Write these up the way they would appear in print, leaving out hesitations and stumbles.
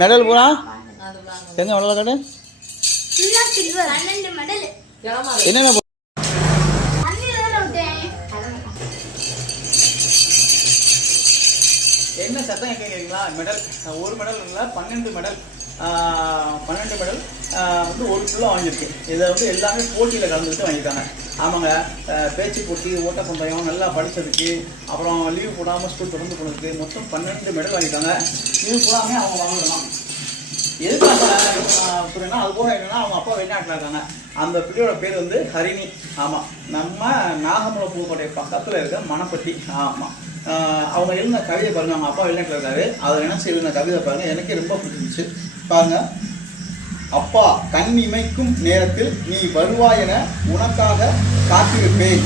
Medal பூரா எங்க medal காட்டு. என்னென்ன என்ன சத்தம் எங்க கேட்குறீங்களா? மெடல் ஒரு மெடல் இல்லை 12 மெடல். 12 மெடல் வந்து ஒரு கிலோ வாங்கியிருக்கு. இதை வந்து எல்லாமே போட்டியில் கலந்துக்கிட்டு வாங்கியிருக்காங்க. ஆமாங்க, பேச்சு போட்டி, ஓட்டப்பந்தயம், நல்லா படித்ததுக்கு, அப்புறம் லீவு போடாமல் ஸ்கூல் தொடர்ந்து போனதுக்கு மொத்தம் 12 மெடல் வாங்கிட்டாங்க. இது பூராமே அவங்க வாங்கலாம். எதுக்காக அப்படின்னா அது போக என்னன்னா அவங்க அப்பா வெளிநாட்டில் இருக்காங்க. அந்த பிள்ளையோட பேர் வந்து ஹரிணி. ஆமாம், நம்ம நாகமலை புதுக்கோட்டை பக்கத்தில் இருக்க மணப்பட்டி. ஆமாம், அவங்க எழுதின கவிதை பாருங்க. அவங்க அப்பா வெளிநாட்டில் இருக்காரு, அதை நினைச்சு எழுதின கவிதை பாருங்க. எனக்கே ரொம்ப பிடிச்சிருந்துச்சு பாருங்க. அப்பா, கண் இமைக்கும் நேரத்தில் நீ வருவாய் என உனக்காக காத்திருப்பேன்.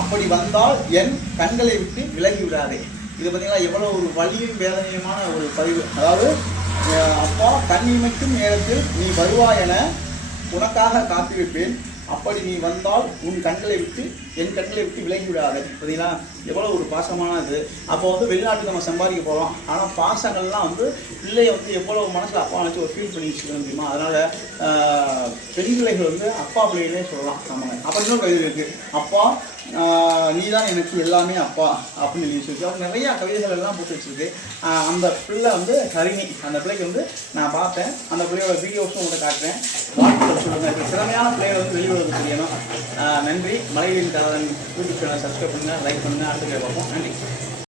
அப்படி வந்தால் என் கண்களை விட்டு விலகி விடாதே. இது பார்த்தீங்கன்னா எவ்வளோ ஒரு வலியும் வேதனையுமான ஒரு பதிவு. அதாவது அப்பா, கண் இமைக்கும் நேரத்தில் நீ வருவாய் என உனக்காக காத்திருப்பேன். அப்படி நீ வந்தால் உன் கண்களை விட்டு என் கண்களை விட்டு விலகி விடாது. பார்த்தீங்களா எவ்வளோ ஒரு பாசமானது. அப்போ வந்து வெளிநாட்டுக்கு நம்ம சம்பாதிக்க போகிறோம். ஆனால் பாசங்கள்லாம் வந்து பிள்ளைய வந்து எவ்வளோ மனசில் அப்பா நினச்சி ஒரு ஃபீல் பண்ணி வச்சுக்கணும் தெரியுமா. அதனால் பெண் பிள்ளைகள் வந்து அப்பா பிள்ளைகளே சொல்லலாம். ஆமாங்க, அப்போ இன்னொரு கவிதை இருக்குது. அப்பா நீ தான் எனக்கு எல்லாமே அப்பா அப்படின்னு சொல்லி வச்சுருக்கு. அவங்க நிறையா கவிதைகள் எல்லாம் போட்டு வச்சுருக்கு. அந்த பிள்ளை வந்து ஹரிணி. அந்த பிள்ளைக்கு வந்து நான் பார்த்தேன். அந்த பிள்ளையோட வீடியோஸும் உங்கள்கிட்ட காட்டுறேன். வாழ்க்கையில் சொல்லுங்கள். இப்போ திறமையான பிள்ளைகளை வந்து வெளியுறவு தெரியணும். நன்றி. மலைகளின் காதலன் யூடியூப் சேனல் சப்ஸ்கிரைப் பண்ணுங்கள், லைக் பண்ணுங்கள். அடுத்த வீடியோ பார்ப்போம். நன்றி.